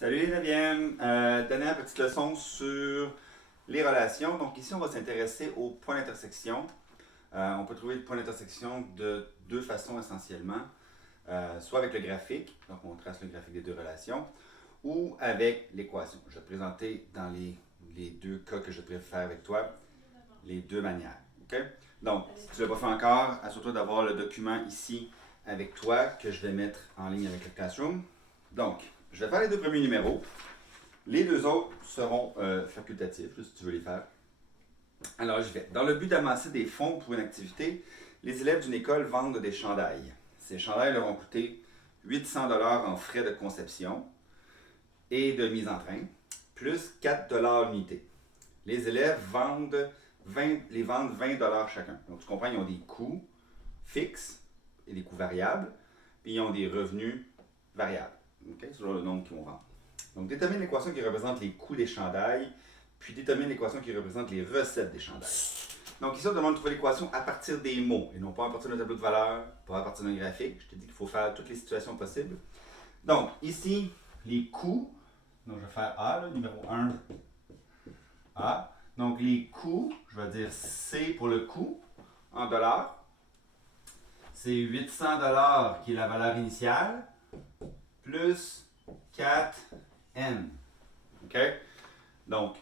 Salut les 9e. Dernière petite leçon sur les relations. Donc ici, on va s'intéresser aux points d'intersection. On peut trouver le point d'intersection de deux façons essentiellement. Soit avec le graphique, donc on trace le graphique des deux relations, ou avec l'équation. Je vais te présenter dans les deux cas que je préfère avec toi, les deux manières. OK? Donc, si tu ne l'as pas fait encore, assure-toi d'avoir le document ici avec toi que je vais mettre en ligne avec le Classroom. Donc, je vais faire les deux premiers numéros. Les deux autres seront facultatifs, si tu veux les faire. Alors, je vais. Dans le but d'amasser des fonds pour une activité, les élèves d'une école vendent des chandails. Ces chandails leur ont coûté 800$ en frais de conception et de mise en train, plus 4$ l'unité. Les élèves les vendent 20$ chacun. Donc, tu comprends, ils ont des coûts fixes et des coûts variables, puis ils ont des revenus variables. Okay? C'est toujours le nombre qu'ils vont vendre. Donc, détermine l'équation qui représente les coûts des chandails, puis détermine l'équation qui représente les recettes des chandails. Donc, ici, on demande de trouver l'équation à partir des mots, et non pas à partir d'un tableau de valeur, pas à partir d'un graphique. Je te dis qu'il faut faire toutes les situations possibles. Donc, ici, les coûts. Donc, je vais faire A, là, numéro 1, A. Donc, les coûts, je vais dire C pour le coût, en dollars. C'est 800$ qui est la valeur initiale, plus 4N. OK? Donc,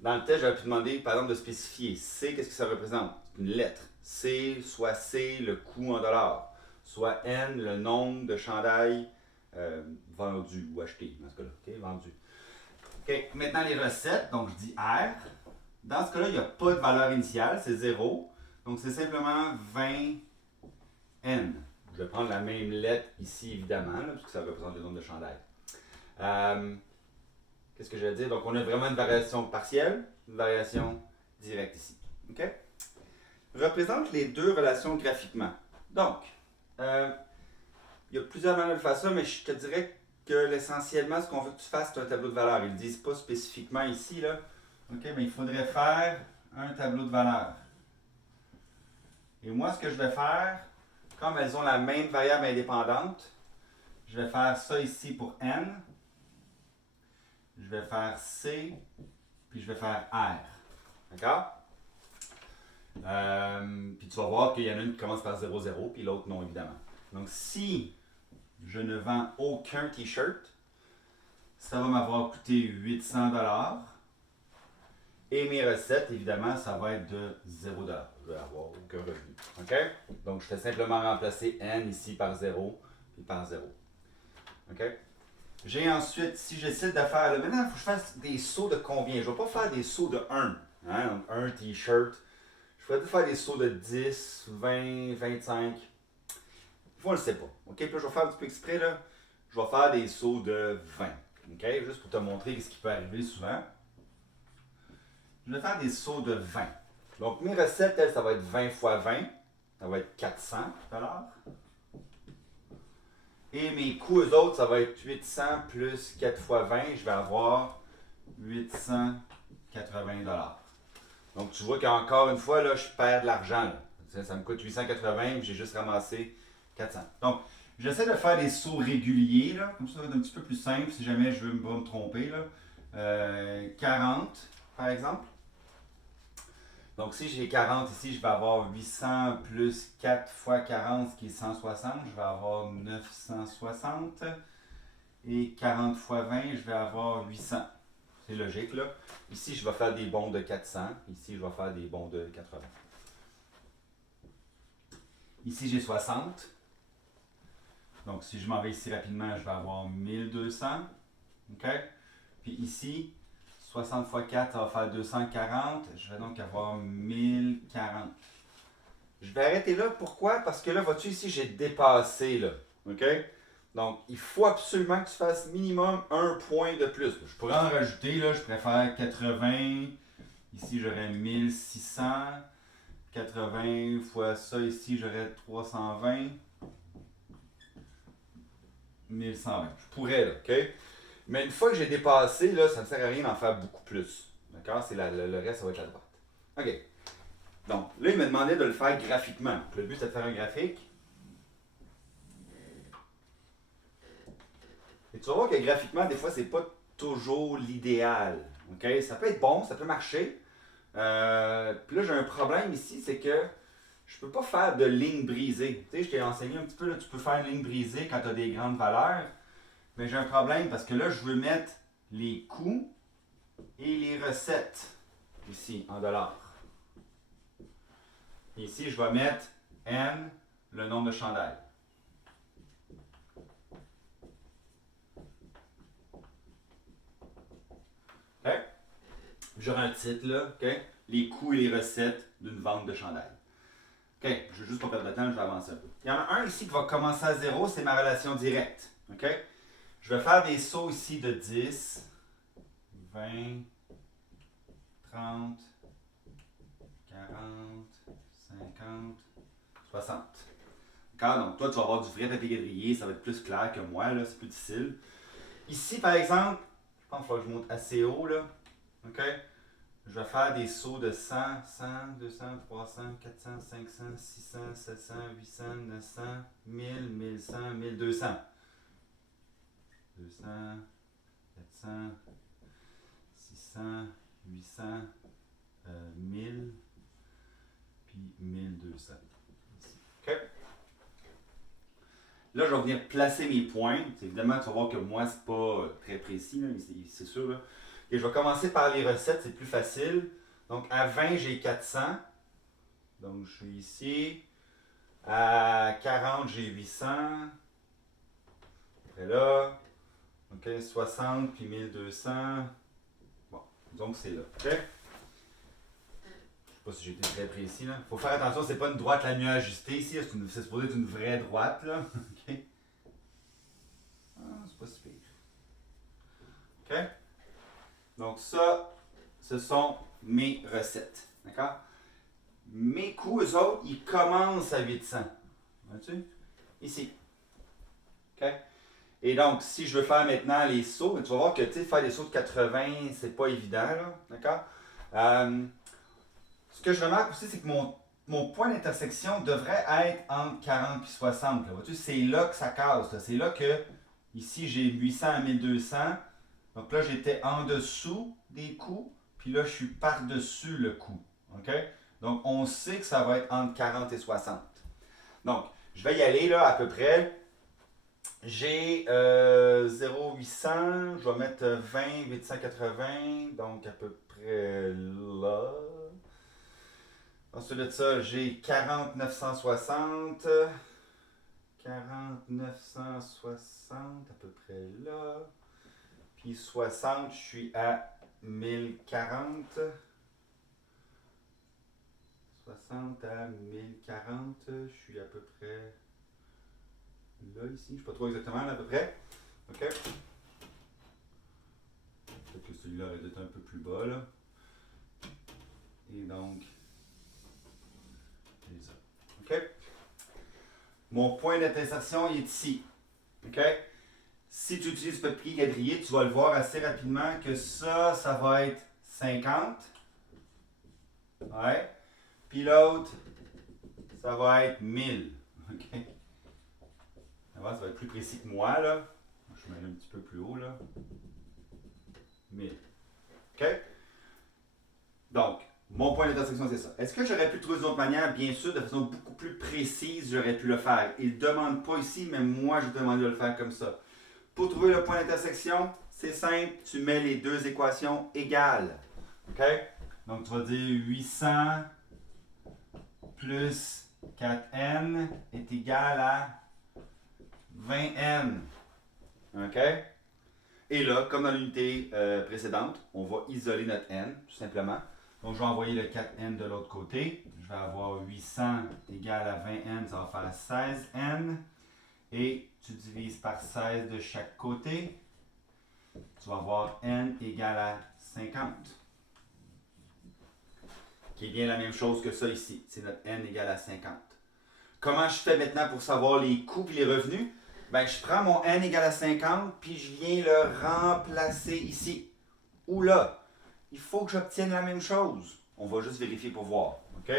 dans le test, j'aurais pu demander, par exemple, de spécifier C, qu'est-ce que ça représente? Une lettre. C, soit C, le coût en dollars, soit N, le nombre de chandails vendus ou achetés, dans ce cas-là. OK? Vendus. OK, maintenant les recettes, donc je dis R. Dans ce cas-là, il n'y a pas de valeur initiale, c'est 0. Donc, c'est simplement 20N. Je vais prendre la même lettre ici, évidemment, là, puisque ça représente le nombre de chandails. Qu'est-ce que je vais dire? Donc, on a vraiment une variation partielle, une variation directe ici. OK? Représente les deux relations graphiquement. Donc, il y a plusieurs manières de faire ça, mais je te dirais que essentiellement, ce qu'on veut que tu fasses, c'est un tableau de valeur. Ils ne le disent pas spécifiquement ici, là. OK, mais il faudrait faire un tableau de valeur. Et moi, ce que je vais faire, comme elles ont la même variable indépendante, je vais faire ça ici pour N. Je vais faire C, puis je vais faire R. D'accord? Puis tu vas voir qu'il y en a une qui commence par 0, 0, puis l'autre non, évidemment. Donc, si je ne vends aucun t-shirt, ça va m'avoir coûté 800$. Et mes recettes, évidemment, ça va être de 0$. Je vais avoir aucun revenu. OK? Donc, je fais simplement remplacer N ici par 0 puis par 0. OK? J'ai ensuite, si j'essaie de faire, là, maintenant, il faut que je fasse des sauts de combien? Je ne vais pas faire des sauts de 1. Hein? Donc, un t-shirt. Je vais peut-être faire des sauts de 10, 20, 25. On ne le sait pas. OK? Puis là, je vais faire un petit peu exprès, là. Je vais faire des sauts de 20. OK? Juste pour te montrer ce qui peut arriver souvent. Je vais faire des sauts de 20. Donc, mes recettes, elles, ça va être 20 fois 20. Ça va être 400$. Et mes coûts, eux autres, ça va être 800 plus 4 fois 20. Je vais avoir 880$. Donc, tu vois qu'encore une fois, là, je perds de l'argent. Là. Ça me coûte 880$, j'ai juste ramassé 400$. Donc, j'essaie de faire des sauts réguliers, là, comme ça va être un petit peu plus simple si jamais je veux me tromper. Là. 40, par exemple. Donc, si j'ai 40 ici, je vais avoir 800 plus 4 fois 40, ce qui est 160. Je vais avoir 960. Et 40 fois 20, je vais avoir 800. C'est logique, là. Ici, je vais faire des bons de 400. Ici, je vais faire des bons de 80. Ici, j'ai 60. Donc, si je m'en vais ici rapidement, je vais avoir 1200. OK? Puis ici, 60 fois 4, ça va faire 240. Je vais donc avoir 1040. Je vais arrêter là. Pourquoi? Parce que là, vois-tu, ici, j'ai dépassé, là. OK? Donc, il faut absolument que tu fasses minimum un point de plus. Je pourrais en rajouter, là. Je préfère 80. Ici, j'aurais 1600. 80 fois ça, ici, j'aurais 320. 1120. Je pourrais, là. OK? Mais une fois que j'ai dépassé, là, ça ne sert à rien d'en faire beaucoup plus. D'accord? C'est le reste, ça va être la droite. OK. Donc, là, il me demandait de le faire graphiquement. Le but, c'est de faire un graphique. Et tu vas voir que graphiquement, des fois, c'est pas toujours l'idéal. OK? Ça peut être bon, ça peut marcher. Puis là, j'ai un problème ici, c'est que je peux pas faire de ligne brisée. Tu sais, je t'ai enseigné un petit peu, là, tu peux faire une ligne brisée quand tu as des grandes valeurs. Mais j'ai un problème parce que là, je veux mettre les coûts et les recettes ici en dollars. Ici, je vais mettre N, le nombre de chandails. OK? J'aurai un titre là, OK? Les coûts et les recettes d'une vente de chandail. OK, je veux juste pas perdre de temps, je vais avancer un peu. Il y en a un ici qui va commencer à 0, c'est ma relation directe. OK? Je vais faire des sauts ici de 10, 20, 30, 40, 50, 60. D'accord? Donc, toi, tu vas avoir du vrai papier quadrillé, ça va être plus clair que moi, là, c'est plus difficile. Ici, par exemple, je pense qu'il faut que je monte assez haut, là. OK? Je vais faire des sauts de 100, 100, 200, 300, 400, 500, 600, 700, 800, 900, 1000, 1100, 1200. 200, 400, 600, 800, 1000, puis 1200. OK? Là, je vais venir placer mes points. Évidemment, tu vas voir que moi, c'est pas très précis, là, c'est sûr. Là. Et je vais commencer par les recettes, c'est plus facile. Donc, à 20, j'ai 400. Donc, je suis ici. À 40, j'ai 800. Après là. OK, 60 puis 1200. Bon, donc c'est là. OK? Je sais pas si j'ai été très précis. Il faut faire attention, c'est pas une droite la mieux ajustée ici. C'est supposé être une vraie droite. Là. OK? Ah, c'est pas si pire. OK? Donc ça, ce sont mes recettes. D'accord? Mes coûts, eux autres, ils commencent à 800. Vois-tu? Ici. OK? Et donc, si je veux faire maintenant les sauts, tu vas voir que faire des sauts de 80, c'est pas évident. Là. D'accord? Ce que je remarque aussi, c'est que mon point d'intersection devrait être entre 40 et 60. Là. Vois-tu? C'est là que ça casse. Là. C'est là que, ici, j'ai 800 à 1200. Donc là, j'étais en dessous des coûts, puis là, je suis par-dessus le coût. OK? Donc, on sait que ça va être entre 40 et 60. Donc, je vais y aller là à peu près. J'ai 0,800, je vais mettre 20, 880, donc à peu près là. Ensuite de ça, j'ai 40, 960. 40, 960, à peu près là. Puis 60, je suis à 1040. 60 à 1040, je suis à peu près là, ici. Je ne sais pas trop exactement, là, à peu près. OK? Peut-être que celui-là aurait dû être un peu plus bas, là. Et donc, c'est ça. OK? Mon point d'intersection, il est ici. OK? Si tu utilises le papier quadrillé, tu vas le voir assez rapidement que ça va être 50. Ouais. Puis l'autre, ça va être 1000. OK? Ça va être plus précis que moi, là. Je mets un petit peu plus haut, là. 1000. OK? Donc, mon point d'intersection, c'est ça. Est-ce que j'aurais pu trouver d'une autre manière? Bien sûr, de façon beaucoup plus précise, j'aurais pu le faire. Il ne demande pas ici, mais moi, je demande de le faire comme ça. Pour trouver le point d'intersection, c'est simple, tu mets les deux équations égales. OK? Donc, tu vas dire 800 plus 4n est égal à 20n. OK? Et là, comme dans l'unité précédente, on va isoler notre n, tout simplement. Donc, je vais envoyer le 4n de l'autre côté. Je vais avoir 800 égal à 20n, ça va faire 16n. Et tu divises par 16 de chaque côté. Tu vas avoir n égal à 50. Qui est bien la même chose que ça ici. C'est notre n égal à 50. Comment je fais maintenant pour savoir les coûts et les revenus? Ben, je prends mon n égale à 50, puis je viens le remplacer ici. Ou là. Il faut que j'obtienne la même chose. On va juste vérifier pour voir. OK?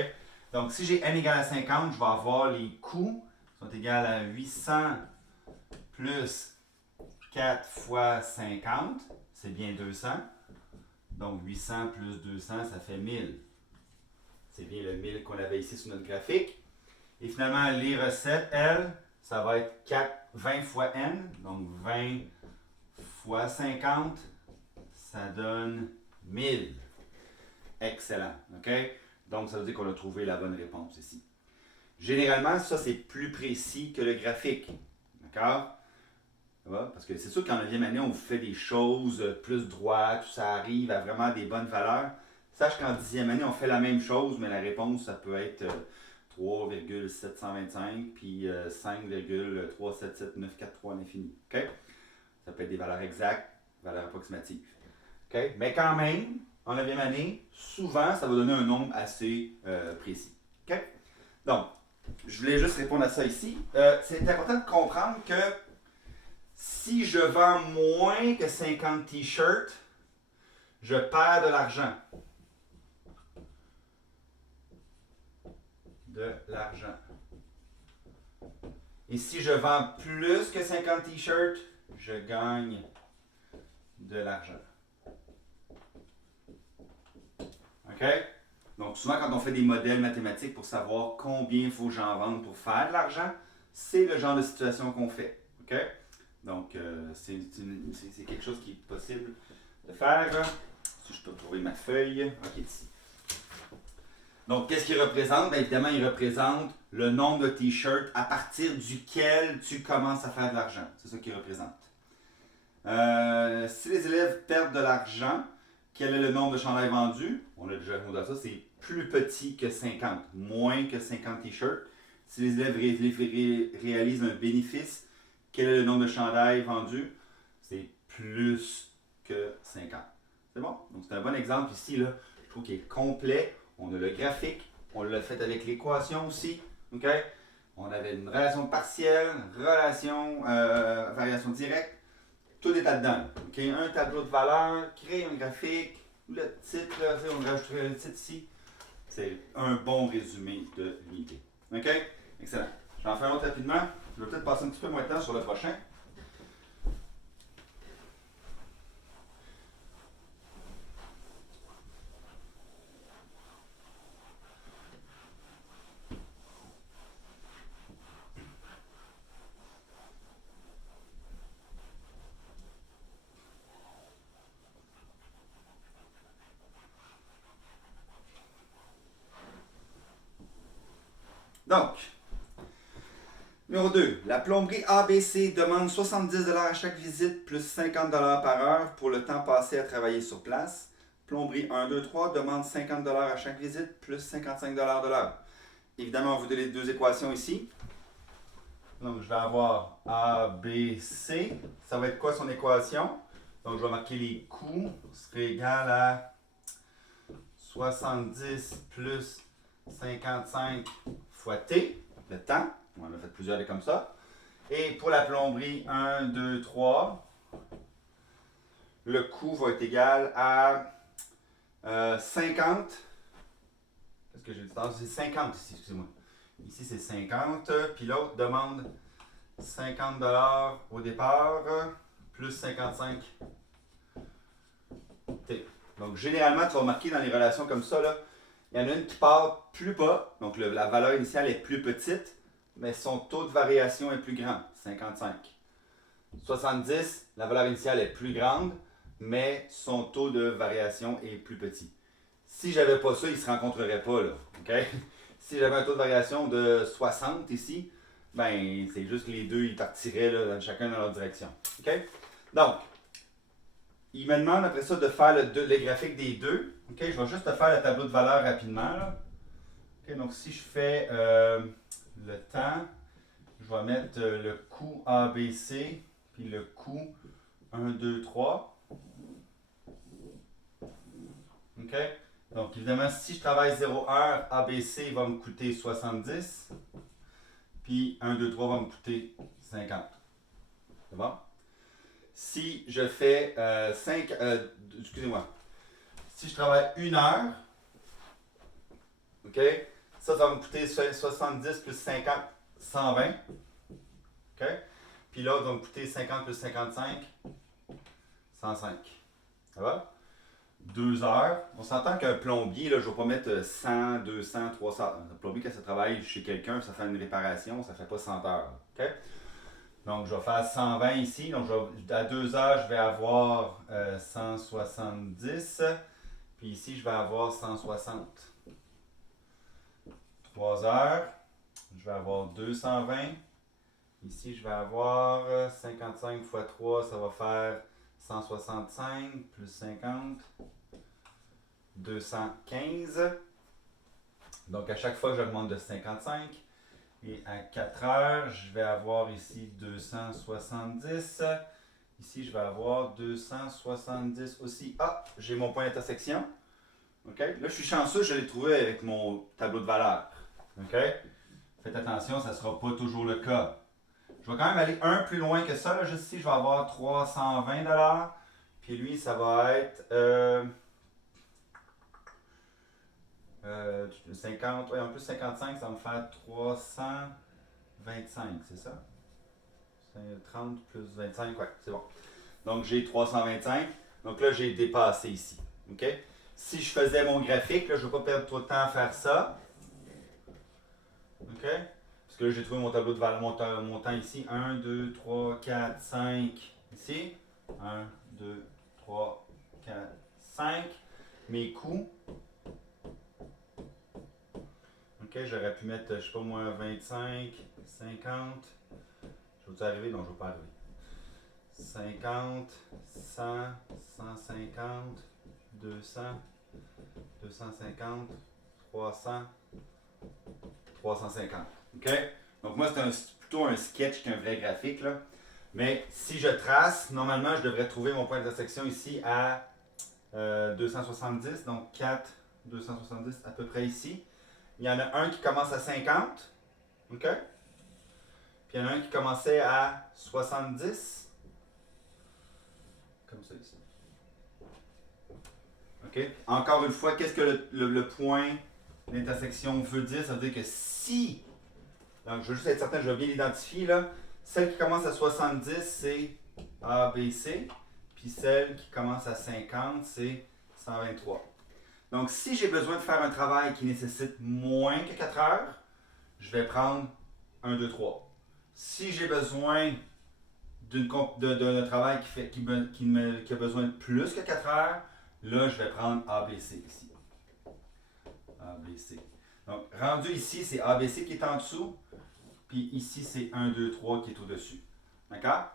Donc, si j'ai n égale à 50, je vais avoir les coûts qui sont égaux à 800 plus 4 fois 50, c'est bien 200. Donc 800 plus 200, ça fait 1000. C'est bien le 1000 qu'on avait ici sur notre graphique. Et finalement, les recettes, elles, ça va être 20 fois n. Donc 20 fois 50, ça donne 1000. Excellent. OK? Donc, ça veut dire qu'on a trouvé la bonne réponse ici. Généralement, ça, c'est plus précis que le graphique. D'accord? Parce que c'est sûr qu'en 9e année, on fait des choses plus droites, ça arrive à vraiment des bonnes valeurs. Sache qu'en 10e année, on fait la même chose, mais la réponse, ça peut être 3,725 puis 5,37794 à l'infini. OK? Ça peut être des valeurs exactes, valeurs approximatives. OK? Mais quand même, en 9e année, souvent, ça va donner un nombre assez précis. OK? Donc, je voulais juste répondre à ça ici. C'est important de comprendre que si je vends moins que 50 t-shirts, je perds de l'argent. Et si je vends plus que 50 t-shirts, je gagne de l'argent. OK? Donc, souvent, quand on fait des modèles mathématiques pour savoir combien il faut que j'en vende pour faire de l'argent, c'est le genre de situation qu'on fait. OK? Donc, c'est quelque chose qui est possible de faire. Si je peux trouver ma feuille. OK, ici. Donc, qu'est-ce qu'il représente? Bien, évidemment, il représente le nombre de t-shirts à partir duquel tu commences à faire de l'argent. C'est ça qu'il représente. Si les élèves perdent de l'argent, quel est le nombre de chandails vendus? On a déjà répondu à ça, c'est plus petit que 50, moins que 50 t-shirts. Si les élèves réalisent un bénéfice, quel est le nombre de chandails vendus? C'est plus que 50. C'est bon? Donc c'est un bon exemple ici, là. Je trouve qu'il est complet. On a le graphique, on l'a fait avec l'équation aussi. OK? On avait une relation partielle, relation, variation directe. Tout est là-dedans. Okay? Un tableau de valeur, créer un graphique, le titre, là, on rajouterait le titre ici. C'est un bon résumé de l'unité. OK? Excellent. J'en fais un autre rapidement. Je vais peut-être passer un petit peu moins de temps sur le prochain. Donc, numéro 2. La plomberie ABC demande 70$ à chaque visite plus 50$ par heure pour le temps passé à travailler sur place. Plomberie 1, 2, 3 demande 50$ à chaque visite plus 55$ de l'heure. Évidemment, on vous donne les deux équations ici. Donc, je vais avoir ABC. Ça va être quoi son équation? Donc, je vais marquer les coûts. Ce serait égal à 70 plus 55 fois T, le temps. On en a fait plusieurs comme ça. Et pour la plomberie 1, 2, 3, le coût va être égal à 50. Qu'est-ce que j'ai dit? C'est 50 ici, excusez-moi. Ici, c'est 50. Puis l'autre demande 50$ au départ, plus 55 T. Donc, généralement, tu vas remarquer dans les relations comme ça, là, il y en a une qui part plus bas, donc la valeur initiale est plus petite, mais son taux de variation est plus grand, 55. 70, la valeur initiale est plus grande, mais son taux de variation est plus petit. Si j'avais pas ça, il ne se rencontrerait pas, là. Okay? Si j'avais un taux de variation de 60 ici, ben c'est juste que les deux ils partiraient là, chacun dans leur direction. Okay? Donc, il me demande après ça de faire le graphique des deux. Okay? Je vais juste te faire le tableau de valeur rapidement. Là. Okay? Donc, si je fais le temps, je vais mettre le coût ABC, puis le coût 1, 2, 3. OK? Donc, évidemment, si je travaille 0 heure, ABC va me coûter 70. Puis 1, 2, 3 va me coûter 50. C'est bon? Si je fais 5... excusez-moi. Si je travaille 1 heure, OK? Ça va me coûter 70 plus 50, 120. OK? Puis l'autre va me coûter 50 plus 55, 105. Ça va? 2 heures. On s'entend qu'un plombier, là, je ne vais pas mettre 100, 200, 300. Un plombier, quand ça travaille chez quelqu'un, ça fait une réparation, ça ne fait pas 100 heures. OK? Donc, je vais faire 120 ici. Donc, à 2 heures, je vais avoir 170. Puis ici, je vais avoir 160. 3 heures, je vais avoir 220. Ici, je vais avoir 55 fois 3, ça va faire 165 plus 50, 215. Donc, à chaque fois, j'augmente de 55. Et à 4 heures, je vais avoir ici 270. Ici, je vais avoir 270 aussi. Ah, j'ai mon point d'intersection. OK? Là, je suis chanceux, je l'ai trouvé avec mon tableau de valeur. OK? Faites attention, ça ne sera pas toujours le cas. Je vais quand même aller un plus loin que ça. Là, juste ici, je vais avoir 320 $. Puis lui, ça va être 50. Oui, en plus 55, ça va me faire 325, c'est ça? 30 plus 25, ouais, c'est bon. Donc j'ai 325. Donc là, j'ai dépassé ici. OK? Si je faisais mon graphique, là, je ne vais pas perdre trop de temps à faire ça. OK? Parce que là, j'ai trouvé mon tableau de valeur, mon temps ici. 1, 2, 3, 4, 5. Ici. 1, 2, 3, 4, 5. Mes coûts. OK, j'aurais pu mettre, je ne sais pas moi, 25, 50. Je vais-tu arriver? Non, je ne vais pas arriver. 50, 100, 150, 200, 250, 300, 350. OK? Donc moi, c'est plutôt un sketch qu'un vrai graphique, là. Mais si je trace, normalement, je devrais trouver mon point d'intersection ici à 270. Donc 4, 270 à peu près ici. Il y en a un qui commence à 50. OK? Puis il y en a un qui commençait à 70. Comme ça ici. OK? Encore une fois, qu'est-ce que le point d'intersection veut dire? Ça veut dire que si, donc je veux juste être certain, je vais bien l'identifier là, celle qui commence à 70, c'est ABC. Puis celle qui commence à 50, c'est 123. Donc si j'ai besoin de faire un travail qui nécessite moins que 4 heures, je vais prendre 1, 2, 3. Si j'ai besoin d'un travail qui a besoin de plus que 4 heures, là, je vais prendre ABC ici. ABC. Donc, rendu ici, c'est ABC qui est en dessous. Puis ici, c'est 1, 2, 3 qui est au-dessus. D'accord?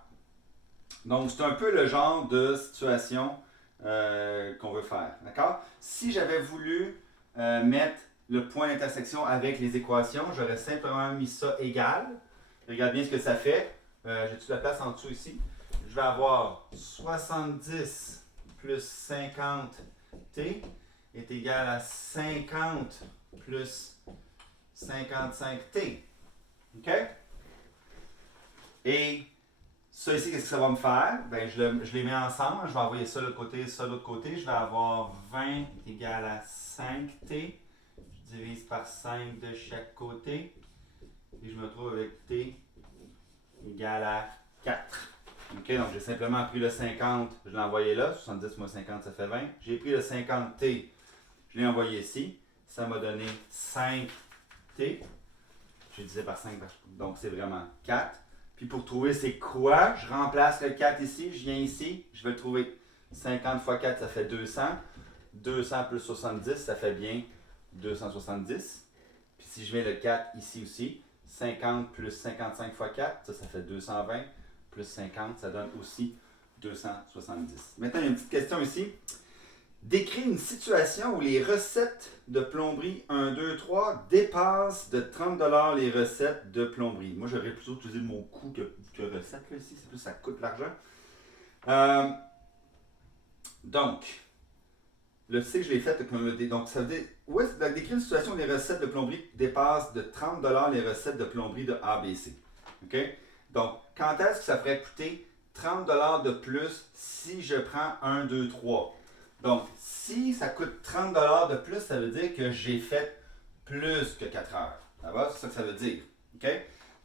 Donc, c'est un peu le genre de situation qu'on veut faire. D'accord? Si j'avais voulu mettre le point d'intersection avec les équations, j'aurais simplement mis ça égal. Regarde bien ce que ça fait. J'ai-tu la place en dessous ici? Je vais avoir 70 plus 50t est égal à 50 plus 55t. OK? Et ça ici, qu'est-ce que ça va me faire? Ben, je les mets ensemble. Je vais envoyer ça de l'autre côté, ça de l'autre côté. Je vais avoir 20 est égal à 5t. Je divise par 5 de chaque côté. Et je me retrouve avec t égale à 4. OK, donc j'ai simplement pris le 50, je l'ai envoyé là. 70 moins 50, ça fait 20. J'ai pris le 50t, je l'ai envoyé ici. Ça m'a donné 5t. J'ai divisé par 5, donc c'est vraiment 4. Puis pour trouver c'est quoi, je remplace le 4 ici, je viens ici, je vais le trouver. 50 fois 4, ça fait 200. 200 plus 70, ça fait bien 270. Puis si je mets le 4 ici aussi, 50 plus 55 fois 4, ça fait 220. Plus 50, ça donne aussi 270. Maintenant, il y a une petite question ici. Décris une situation où les recettes de plomberie 1, 2, 3 dépassent de 30 $ les recettes de plomberie. Moi, j'aurais plutôt utilisé le mot coût que recette là, ici. C'est plus ça coûte l'argent. Donc, le C, je l'ai fait comme le D. Donc, ça veut dire, décrire une situation où les recettes de plomberie dépassent de 30 $ les recettes de plomberie de ABC. OK? Donc, quand est-ce que ça ferait coûter 30 $ de plus si je prends 1, 2, 3? Donc, si ça coûte 30 $ de plus, ça veut dire que j'ai fait plus que 4 heures. Ça va? C'est ça que ça veut dire. OK?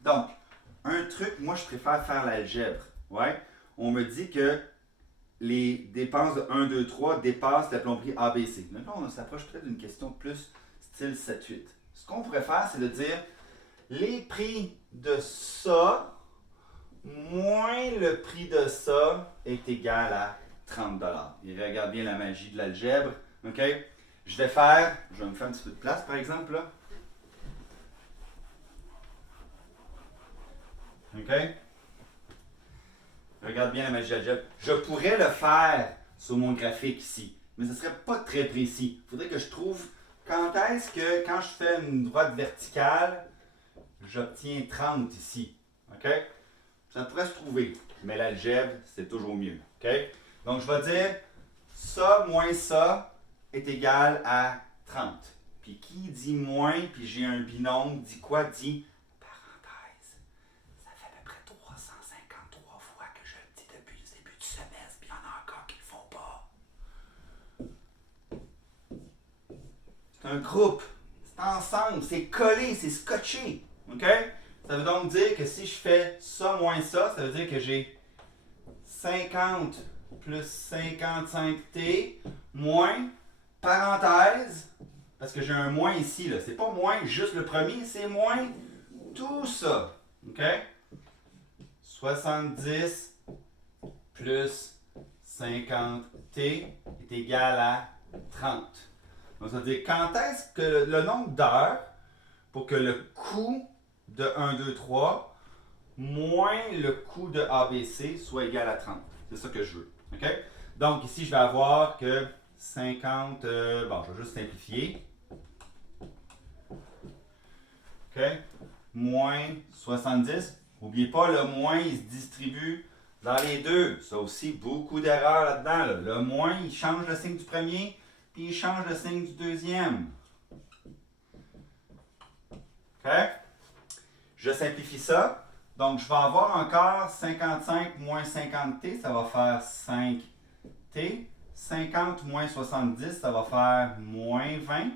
Donc, un truc, moi je préfère faire l'algèbre. Ouais? On me dit que les dépenses de 1, 2, 3 dépassent la plomberie ABC. Donc là, on s'approche peut-être d'une question plus style 7, 8. Ce qu'on pourrait faire, c'est de dire les prix de ça moins le prix de ça est égal à 30 $. Et regarde bien la magie de l'algèbre. OK? Je vais me faire un petit peu de place par exemple là. OK? Regarde bien la magie de l'algèbre. Je pourrais le faire sur mon graphique ici, mais ce ne serait pas très précis. Il faudrait que je trouve quand est-ce que, quand je fais une droite verticale, j'obtiens 30 ici. OK? Ça pourrait se trouver, mais l'algèbre, c'est toujours mieux. OK? Donc, je vais dire ça moins ça est égal à 30. Puis qui dit moins, puis j'ai un binôme, dit quoi? Dit parenthèse. Ça fait à peu près 353 fois que je le dis depuis le début du semestre, puis il y en a encore qui le font pas. C'est un groupe. C'est ensemble, c'est collé, c'est scotché. OK? Ça veut donc dire que si je fais ça moins ça, ça veut dire que j'ai 50 plus 55t moins, parenthèse, parce que j'ai un moins ici, là. C'est pas moins juste le premier, c'est moins tout ça. OK? 70 plus 50t est égal à 30. Donc ça veut dire quand est-ce que le nombre d'heures pour que le coût de 1, 2, 3 moins le coût de ABC soit égal à 30. C'est ça que je veux. OK? Donc ici, je vais avoir que 50, bon, je vais juste simplifier. OK? Moins 70. N'oubliez pas, le moins, il se distribue dans les deux. Ça aussi, beaucoup d'erreurs là-dedans. Là. Le moins, il change le signe du premier, puis il change le signe du deuxième. OK? Je simplifie ça. Donc, je vais avoir encore 55 moins 50t, ça va faire 5t. 50 moins 70, ça va faire moins 20.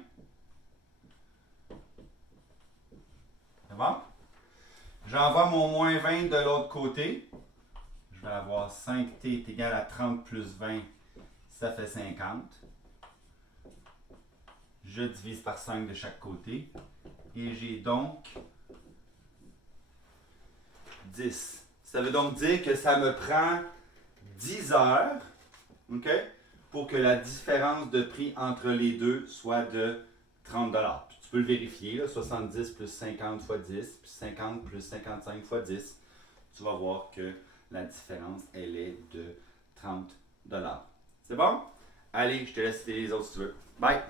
C'est bon? J'envoie mon moins 20 de l'autre côté. Je vais avoir 5t est égal à 30 plus 20, ça fait 50. Je divise par 5 de chaque côté. Et j'ai donc 10. Ça veut donc dire que ça me prend 10 heures, OK, pour que la différence de prix entre les deux soit de 30 $. Puis tu peux le vérifier, là, 70 plus 50 fois 10, puis 50 plus 55 fois 10. Tu vas voir que la différence, elle est de 30 $. C'est bon? Allez, je te laisse les autres si tu veux. Bye!